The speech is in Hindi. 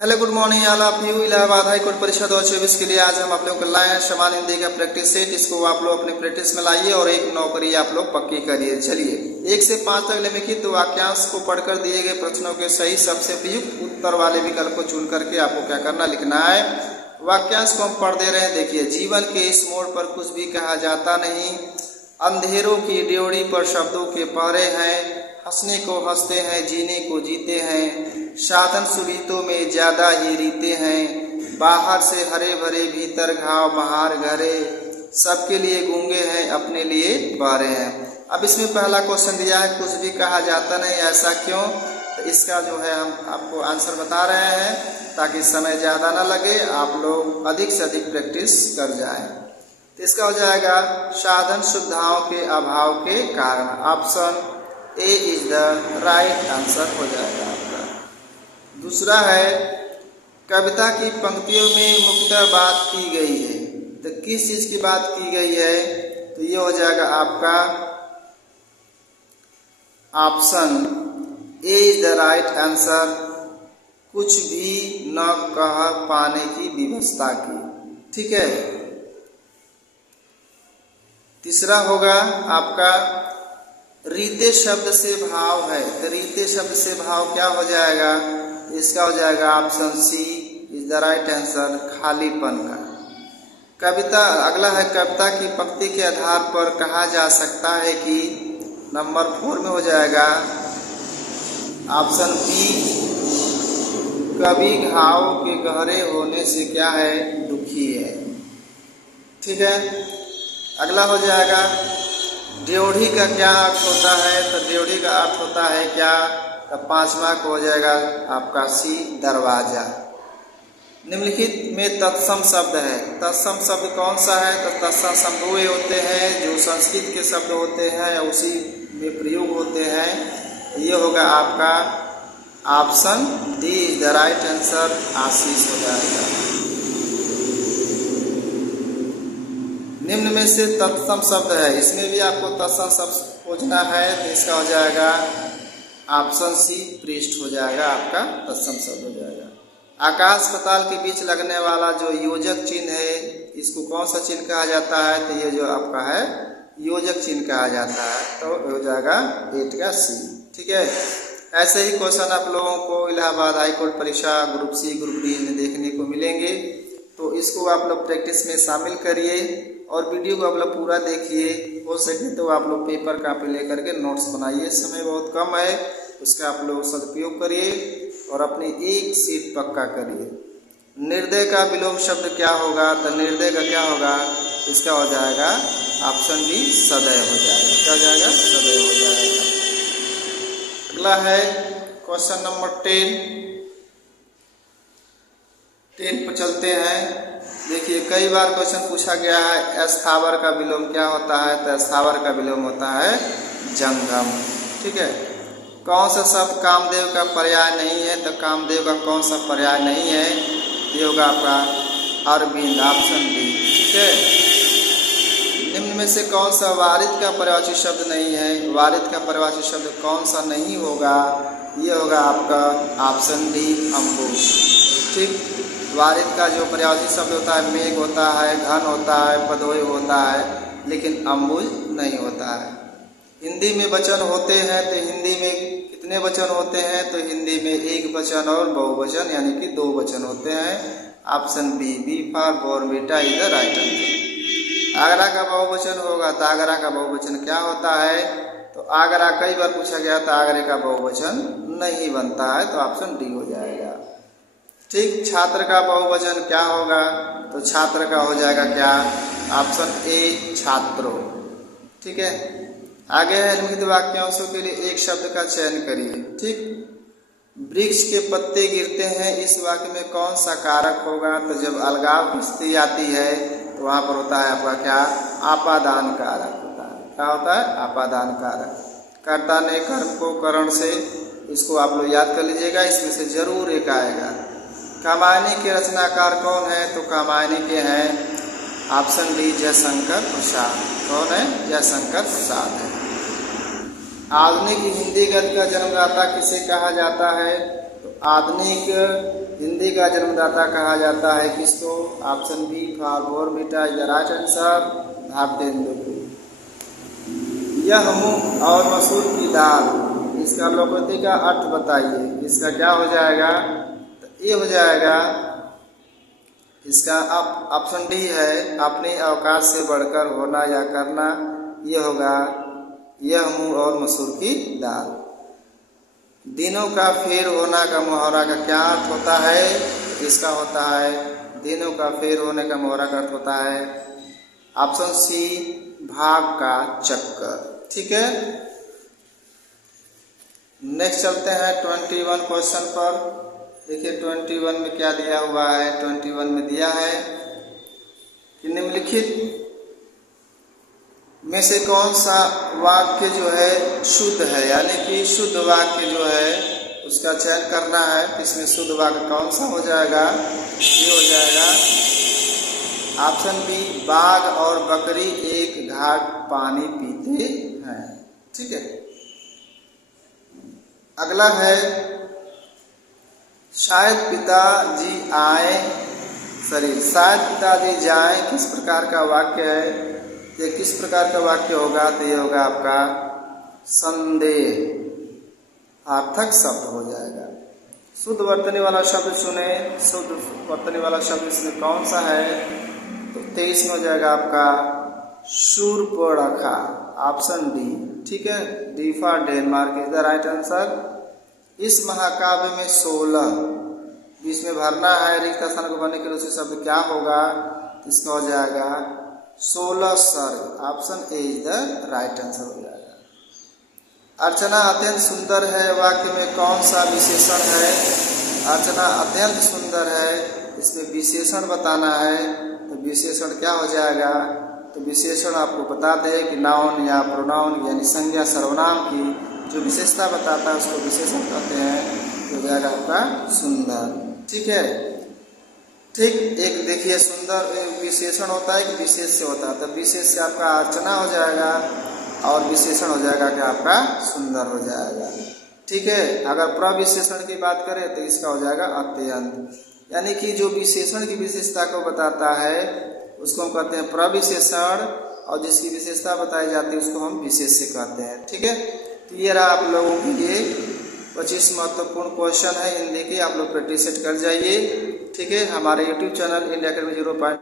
Hello good morning all of you. Allahabad high court परीक्षा 2024 के लिए आज हम आप लोग को लाए हैं समान हिंदी का प्रैक्टिस सेट। इसको आप लोग अपने प्रैक्टिस में लाइए और एक नौकरी आप लोग पक्की करिए। चलिए 1 से 5 तक निम्नलिखित वाक्यांश को पढ़कर दिए गए प्रश्नों के सही सबसे उपयुक्त उत्तर वाले विकल्प को चुन करके आपको क्या करना, लिखना है। वाक्यांश को हम पढ़ दे रहे हैं। देखिए, जीवन के इस मोड़ पर कुछ भी कहा जाता नहीं, अंधेरों की ड्योढ़ी पर शब्दों के पहरे हैं, हंसने को हंसते हैं, जीने को जीते हैं, साधन सुविधों में ज्यादा ही रीते हैं, बाहर से हरे भरे भीतर घाव बहार घरे, सबके लिए गूंगे हैं अपने लिए बारे हैं। अब इसमें पहला क्वेश्चन दिया है, कुछ भी कहा जाता नहीं, ऐसा क्यों? तो इसका जो है हम आपको आंसर बता रहे हैं ताकि समय ज़्यादा ना लगे, आप लोग अधिक से अधिक प्रैक्टिस कर जाएं। तो इसका हो जाएगा साधन सुविधाओं के अभाव के कारण। Option A is the right answer हो जाएगा आपका। दूसरा है, कविता की पंक्तियों में मुख्यतः बात की गई है। तो किस चीज की बात की गई है? तो ये हो जाएगा आपका option A is the right answer, कुछ भी न कह पाने की व्यवस्था की। ठीक है। तीसरा होगा आपका रीते शब्द से भाव है। तो रीते शब्द से भाव क्या हो जाएगा? इसका हो जाएगा option C is the right answer, खालीपन का। कविता अगला है, कविता की पंक्ति के आधार पर कहा जा सकता है कि नंबर 4 में हो जाएगा ऑप्शन बी, कवि घाव के गहरे होने से क्या है, दुखी है। ठीक है। अगला हो जाएगा ड्योढ़ी का क्या अर्थ होता है? तो ड्योढ़ी का अर्थ होता है क्या? तो 5वां को हो जाएगा आपका सी, दरवाजा। निम्नलिखित में तत्सम शब्द है। तत्सम शब्द कौन सा है? तो तत्सम शब्द वे होते हैं जो संस्कृत के शब्द होते हैं या उसी में प्रयोग होते हैं। ये होगा आपका option D is the right answer, Ashish हो जाएगा। निम्न में से तत्सम शब्द है, इसमें भी आपको तत्सम शब्द खोजना है। तो इसका हो जाएगा ऑप्शन सी, पृष्ठ हो जाएगा आपका, तत्सम शब्द हो जाएगा। आकाश पाताल के बीच लगने वाला जो योजक चिन्ह है, इसको कौन सा चिन्ह कहा जाता है? तो ये जो आपका है योजक चिन्ह कहा जाता है। तो हो जाएगा 8 का सी। ठीक है। ऐसे ही क्वेश्चन आप लोगों को इलाहाबाद हाई कोर्ट परीक्षा ग्रुप सी ग्रुप डी में देखने को मिलेंगे। तो इसको आप लोग प्रैक्टिस में शामिल करिए और वीडियो को आप लोग पूरा देखिए। हो सके तो आप लोग पेपर कापी लेकर के नोट्स बनाइए। समय बहुत कम है, उसका आप लोग सदुपयोग करिए और अपनी एक सीट पक्का करिए। निर्दय का विलोम शब्द क्या होगा? तो निर्दय का क्या होगा? इसका हो जाएगा ऑप्शन बी, सदैव हो जाएगा। क्या हो जाएगा? सदैव हो जाएगा। अगला है क्वेश्चन नंबर 10 पर चलते हैं। देखिए, कई बार क्वेश्चन पूछा गया है स्थावर का विलोम क्या होता है? तो स्थावर का विलोम होता है जंगम। ठीक है। कौन सा शब्द कामदेव का पर्याय नहीं है? तो कामदेव का कौन सा पर्याय नहीं है? ये होगा आपका अरविंद, ऑप्शन बी। ठीक है। निम्न में से कौन सा वारिद का पर्यायवाची शब्द नहीं है? वारिद का पर्यायवाची शब्द कौन सा नहीं होगा? ये होगा आपका ऑप्शन डी, अम्बुज। ठीक। वारिद का जो पर्यायवाची शब्द होता है मेघ होता है, घन होता है, पदोय होता है, लेकिन अम्बुज नहीं होता है। हिंदी में वचन होते हैं, तो हिंदी में कितने वचन होते हैं? तो हिंदी में एक वचन और बहुवचन यानी कि 2 वचन होते हैं। Option B, B for Bournvita is the right answer. Agra का बहुवचन होगा, तो आगरा का बहुवचन क्या होता है? तो आगरा कई बार पूछा गया था, आगरे का बहुवचन नहीं बनता है, तो ऑप्शन डी हो जाएगा। ठीक। छात्र का बहुवचन क्या होगा? तो छात्र का हो जाएगा क्या? ऑप्शन ए, छात्रों। ठीक है। आगे है, निम्नलिखित वाक्यांशों के लिए एक शब्द का चयन करिए। ठीक। वृक्ष के पत्ते गिरते हैं, इस वाक्य में कौन सा कारक होगा? तो जब अलगाव की स्थिति आती है तो वहां पर होता है आपका क्या? आपादान कारक होता है। क्या होता है? आपादान कारक। कर्ता ने कर्म को करण से, इसको आप लोग याद कर लीजिएगा, इसमें से जरूर एक आएगा। कामायनी के रचनाकार कौन है? तो कामायनी के हैं ऑप्शन डी, जयशंकर प्रसाद। कौन है? जयशंकर प्रसाद है। आधुनिक हिंदी गद्य का जन्मदाता किसे कहा जाता है? तो आधुनिक हिंदी का जन्मदाता कहा जाता है किसको? Option B Bournvita is the right answer, Bharatendu को। यह मूंग और मसूर की दाल, इसका लोकोक्ति का अर्थ बताइए। इसका क्या हो जाएगा? तो ये हो जाएगा, इसका ऑप्शन डी है, अपने अवकाश से बढ़कर होना या करना। ये होगा यह मूंग और मसूर की दाल। दिनों का फेर होना का मुहावरा का क्या अर्थ होता है? इसका होता है दिनों का फेर होने का मुहावरा का अर्थ होता है ऑप्शन सी, भाग का चक्कर। ठीक है, नेक्स्ट चलते हैं 21 क्वेश्चन पर। देखिए 21 में क्या दिया हुआ है। 21 में दिया है कि निम्नलिखित में से कौन सा वाक्य जो है शुद्ध है, यानी कि शुद्ध वाक्य जो है उसका चयन करना है। इसमें शुद्ध वाक्य कौन सा हो जाएगा? ये हो जाएगा ऑप्शन बी, बाघ और बकरी एक घाट पानी पीते हैं। ठीक है, अगला है शायद पिताजी आए, शायद पिताजी जाए किस प्रकार का वाक्य है? ये किस प्रकार का वाक्य होगा? तो ये होगा आपका संदेह अर्थक शब्द हो जाएगा। शुद्ध वर्तनी वाला शब्द चुने। शुद्ध वर्तनी वाला शब्द इसमें कौन सा है? तो 23 में हो जाएगा आपका शूर्पणखा, ऑप्शन डी। ठीक है, D for Denmark is the right answer. इस महाकाव्य में 16 बीच में भरना है, रिक्त स्थान को भरने के लिए उसी शब्द क्या होगा? तो इसका हो जाएगा 16 सर्ग, option A is the right answer हो जाएगा। अर्चना अत्यंत सुंदर है, वाक्य में कौन सा विशेषण है? अर्चना अत्यंत सुंदर है, इसमें विशेषण बताना है। तो विशेषण क्या हो जाएगा? तो विशेषण आपको बता दें कि नाउन या प्रोनाउन यानी संज्ञा सर्वनाम की जो विशेषता बताता है उसको विशेषण कहते हैं। हो जाएगा आपका सुंदर। ठीक है, ठीक। एक देखिए सुंदर विशेषण होता है कि विशेष से होता है। तो विशेष से आपका अर्चना हो जाएगा और विशेषण हो जाएगा कि आपका सुंदर हो जाएगा। ठीक है, अगर प्रविशेषण की बात करें तो इसका हो जाएगा अत्यंत, यानी कि जो विशेषण की विशेषता को बताता है उसको हम कहते हैं प्रविशेषण, और जिसकी विशेषता बताई जाती है उसको हम विशेष्य कहते हैं। ठीक है, तो ये रहा आप लोगों के लिए 25 महत्वपूर्ण क्वेश्चन है हिंदी के, आप लोग प्रैक्टिस सेट कर जाइए। ठीक है, हमारे YouTube चैनल इंडिया अकेडमी 0.